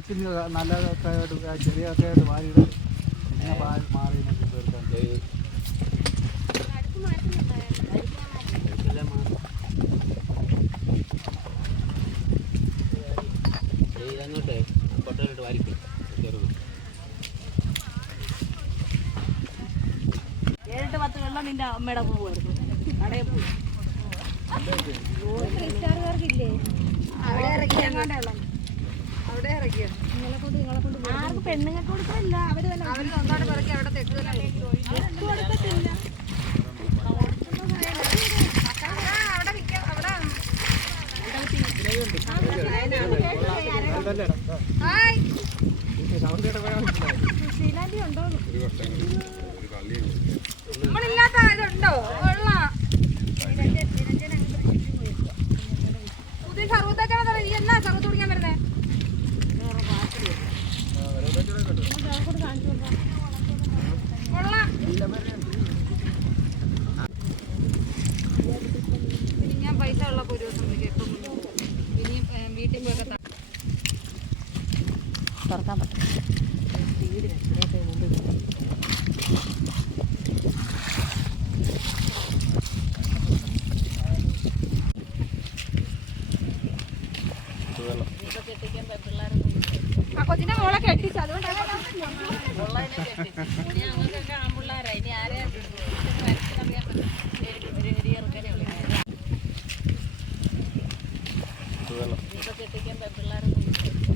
നല്ല ചെറിയ കക്കയായിട്ട് വാരിയിടും പിന്നെ വാ- മാറി നോക്കി തീർക്കാൻ. അങ്ങോട്ടേ കൊട്ടയിലിട്ട് വാരിക്കും ചെറുത് ഏഴെട്ട് പത്ത് വെള്ളം നിന്റെ അമ്മയുടെ പോവായിരുന്നു കടയിൽ പോയി ആർക്ക് പെണ്ണുങ്ങൾക്ക് കൊടുക്കില്ല അവർ തന്നെ കൊടുക്കത്തില്ല. നമ്മളില്ലാത്ത പുതിയ സർവത്തൊക്കെ നീ എന്നാ സർവത്ത് കുടിക്കാൻ തുറക്കാൻ പറ്റും. ആ കൊച്ചിന്റെ മോളെ കെട്ടിച്ചു. അതുകൊണ്ടാണ് പിള്ളേരെ ആമ്പിള്ളാരാ ഇനി ആരെ വരച്ചറിയാൻ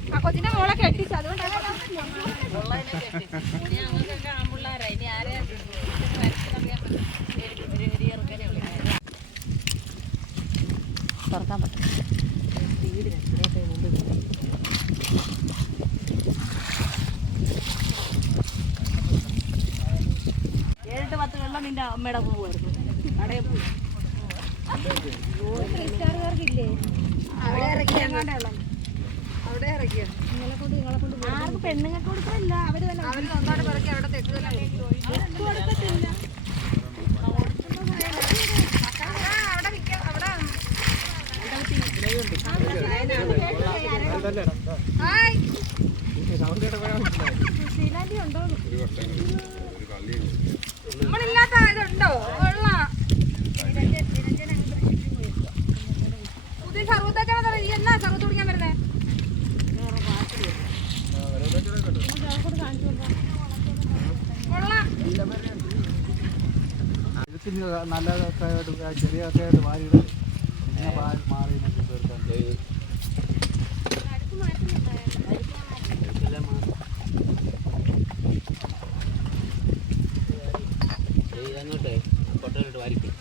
ആ കൊച്ചിന്റെ മോളെ കെട്ടിച്ചു. അതുകൊണ്ടാണ് ഞങ്ങൾക്കൊക്കെ ആമ്പിള്ളാരാ ഇനി ആരെ തുറക്കാൻ പറ്റും ഏഴെട്ട് പത്ത് വെള്ളം നിന്റെ അമ്മയുടെ പോവായിരുന്നു കടയിൽ പോയി അവിടെ ഇറക്കിയ അവിടെ ഇറക്കിയ ആർക്ക് പെണ്ണുങ്ങൾക്ക് അവർ തന്നെ അവർ ഒന്നാട് പിറക്കി അവിടെ തെക്ക് കൊടുക്കത്തില്ല. ഹായ്. ഉണ്ടോ നമ്മളില്ലാത്ത ഇതുണ്ടോ കൊള്ളാം പുതിയ സർവത്തൊക്കെ നീ എന്നാ സർവത്ത് കുടിക്കാൻ വരുന്നേ കൊള്ളാം ഇതിന് നല്ല കക്കയായിട്ട് ചെറിയ കക്കയായിട്ട് വാരിയിടും. പിന്നെ മാറി തീർക്കാൻ അങ്ങോട്ടേ കൊട്ടയിലിട്ട് വാരിക്കും.